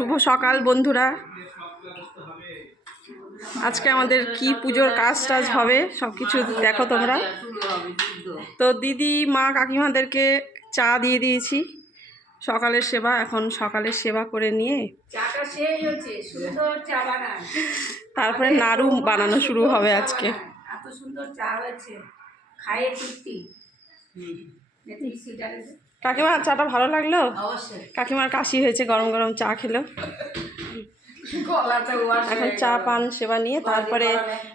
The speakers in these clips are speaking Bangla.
শুভ সকাল বন্ধুরা। আজকে আমাদের কি পুজোর কাজ টাজ হবে সব কিছু দেখো তোমরা। তো দিদি মা কাকিমাদেরকে চা দিয়ে দিয়েছি, সকালের সেবা। এখন সকালের সেবা করে নিয়ে তারপরে নাড়ু বানানো শুরু হবে। আজকে এত সুন্দর চা হয়েছে, খাইয়ে তৃপ্তি। কাকিমা চাটা ভালো লাগলো? অবশ্যই। কাকিমার কাশি হয়েছে, গরম গরম চা খেলো। এখন চা পান সেবা নিয়ে তারপরে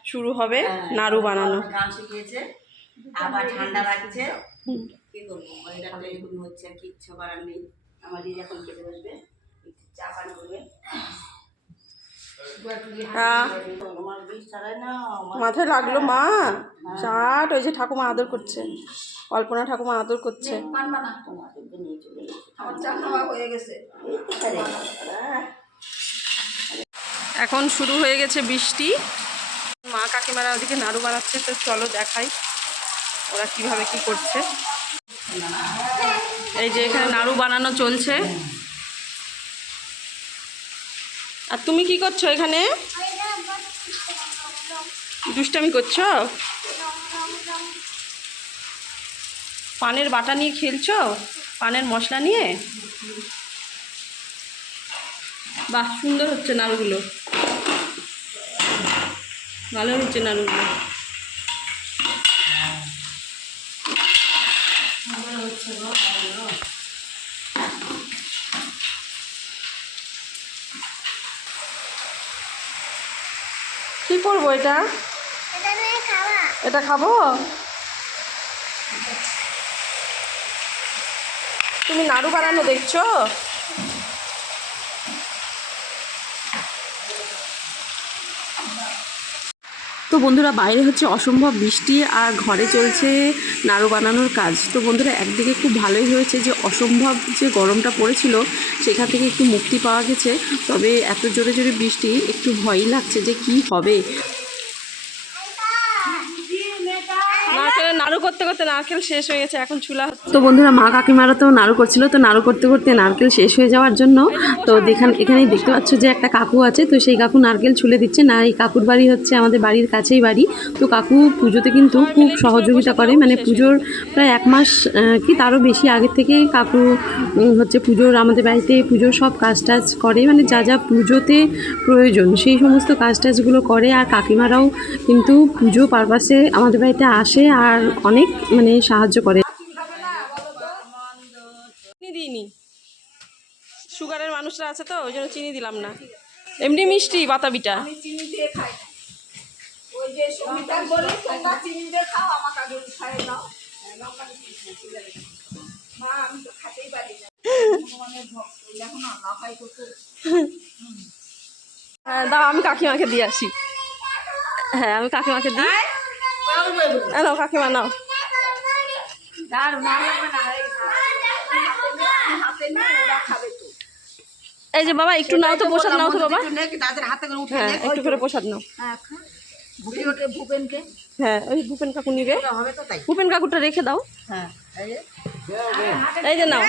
শুরু হবে নাড়ু বানানো। গান শিখিয়েছে, আবার ঠান্ডা লাগছে, কি করবো? ওয়েদারটা এরকম হচ্ছে, কিচ্ছু করার নেই। আমার দিদি এখন খেতে বসবে, চা পান করবে। মাথায় লাগলো মা চাট? ওই যে ঠাকুমা আদর করছে, কল্পনা ঠাকুমা আদর করছে। এখন শুরু হয়ে গেছে বৃষ্টি। মা কাকিমারা ওদিকে নাড়ু বানাচ্ছে, তো চলো দেখাই ওরা কিভাবে কি করছে। এই যে এখানে নাড়ু বানানো চলছে। আর তুমি কি করছো এখানে? দুষ্টামি করছো? পানের বাটা নিয়ে খেলছো, পানের মশলা নিয়ে? বাহ, সুন্দর হচ্ছে নাড়ুগুলো, ভালো হচ্ছে নাড়ুগুলো। কি করবো এটা? এটা খাবো? তুমি নাড়ু বানানো দেখছো? তো বন্ধুরা, বাইরে হচ্ছে অসম্ভব বৃষ্টি আর ঘরে চলছে নাড়ু বানানোর কাজ। তো বন্ধুরা, একদিকে খুব ভালোই হয়েছে যে অসম্ভব যে গরমটা পড়েছিল সেখান থেকে একটু মুক্তি পাওয়া গেছে। তবে এত জোরে জোরে বৃষ্টি, একটু ভয়ই লাগছে যে কি হবে। নারকেলের নাড়ু করতে করতে নারকেল শেষ হয়ে গেছে, এখন চুলা। তো বন্ধুরা, মা কাকিমারা তো নাড়ু করছিল, তো নাড়ু করতে করতে নারকেল শেষ হয়ে যাওয়ার জন্য তো এখানেই দেখতে পাচ্ছ যে একটা কাকু আছে, তো সেই কাকু নারকেল ছুলে দিচ্ছে না। এই কাকুর বাড়ি হচ্ছে আমাদের বাড়ির কাছেই বাড়ি। তো কাকু পুজোতে কিন্তু খুব সহযোগিতা করে, মানে পুজোর প্রায় 1 মাস কি তারও বেশি আগের থেকেই কাকু হচ্ছে পুজোর আমাদের বাড়িতে পুজোর সব কাজ টাজ করে, মানে যা যা পুজোতে প্রয়োজন সেই সমস্ত কাজ টাজগুলো করে। আর কাকিমারাও কিন্তু পুজো পারপাসে আমাদের বাড়িতে আসে আর অনেক মানে সাহায্য করে। চিনি দিইনি, সুগারের মানুষরা আছে তো ওই জন্য চিনি দিলাম না। এমনি মিষ্টি বাতাবিটা। হ্যাঁ দাও, আমি কাকিমাকে দিয়ে আসি। হ্যাঁ আমি কাকিমাকে দিই। নাও কাকিমা নাও। এই যে বাবা একটু নাও তো, প্রসাদ নাও তো বাবা। হ্যাঁ একটু করে প্রসাদ নাও। হ্যাঁ ওই ভূপেন কাকু নিবে, ভূপেন কাকুটা রেখে দাও। এই যে নাও।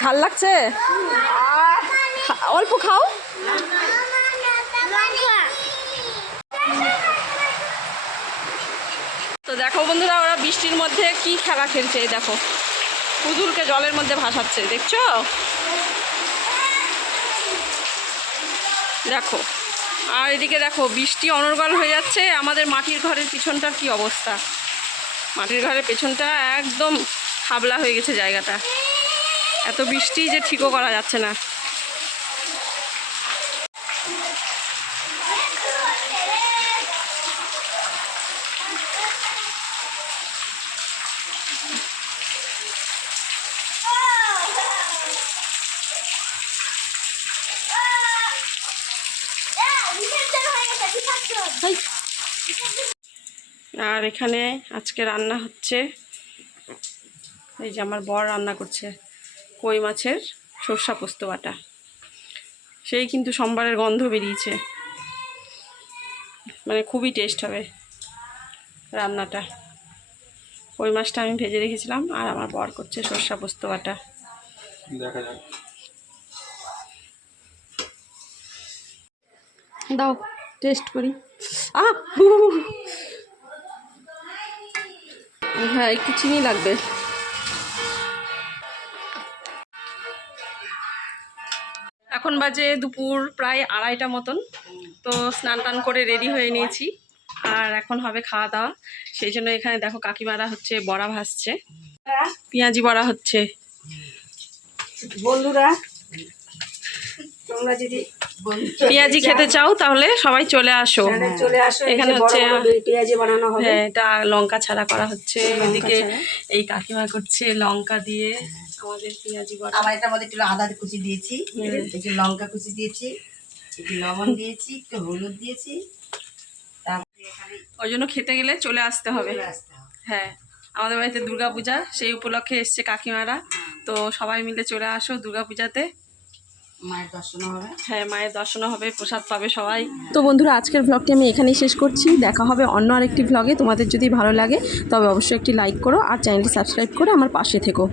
ঝাল লাগছে, অল্প খাও। তো দেখো বন্ধুরা, ওরা বৃষ্টির মধ্যে কি খেলা খেলছে। এই দেখো পুতুলকে জলের মধ্যে ভাসাচ্ছে, দেখছো? দেখো, আর এদিকে দেখো বৃষ্টি অনর্গল হয়ে যাচ্ছে। আমাদের মাটির ঘরের পিছনটার কি অবস্থা, মাটির ঘরের পেছনটা একদম হাবলা হয়ে গেছে জায়গাটা। এত বৃষ্টি যে ঠিকও করা যাচ্ছে না। আর এখানে আজকে রান্না হচ্ছে, এই যে আমার বর রান্না করছে কই মাছের সর্ষা পোস্ত বাটা। সেই কিন্তু সোমবারের গন্ধ বেরিয়েছে, মানে খুবই টেস্ট হবে রান্নাটা। কই মাছটা আমি ভেজে রেখেছিলাম, আর আমার বর করছে সর্ষা পোস্ত বাটা। দেখা যাক। দাও টেস্ট করি। হ্যাঁ, একটু চিনি লাগবে। এখন বাজে দুপুর প্রায় 2:30টা মতন। তো স্নান টান করে রেডি হয়ে নিয়েছি, আর এখন হবে খাওয়া দাওয়া। সেই জন্য এখানে দেখো কাকিমারা হচ্ছে বড়া ভাজছে, পেঁয়াজি বড়া হচ্ছে। বন্ধুরা তোমরা যদি পেঁয়াজি খেতে চাও তাহলে সবাই চলে আসো। চলে আসো, এখানে হচ্ছে পেঁয়াজি বানানো হবে। হ্যাঁ, এটা লঙ্কা ছাড়া করা হচ্ছে। এদিকে এই কাকিমা করছে লঙ্কা দিয়ে আমাদের পেঁয়াজি বড়া। আবার এটার মধ্যে একটু আদা কুচি দিয়েছি, একটু লঙ্কা কুচি দিয়েছি, একটু লবণ দিয়েছি, একটু হলুদ দিয়েছি। তারপরে এখানে ওই জন্য খেতে গেলে চলে আসতে হবে। চলে আসতে হবে। হ্যাঁ, আমাদের বাড়িতে দুর্গাপূজা, সেই উপলক্ষে এসছে কাকিমারা। তো সবাই মিলে চলে আসো দুর্গাপূজাতে। মায়ের দর্শন হবে। হ্যাঁ, মায়ের দর্শনও হবে, প্রসাদ পাবে সবাই। তো বন্ধুরা, আজকের ভ্লগটি আমি এখানেই শেষ করছি। দেখা হবে অন্য আরেকটি ভ্লগে। তোমাদের যদি ভালো লাগে তবে অবশ্যই একটি লাইক করো, আর চ্যানেলটি সাবস্ক্রাইব করে আমার পাশে থেকো।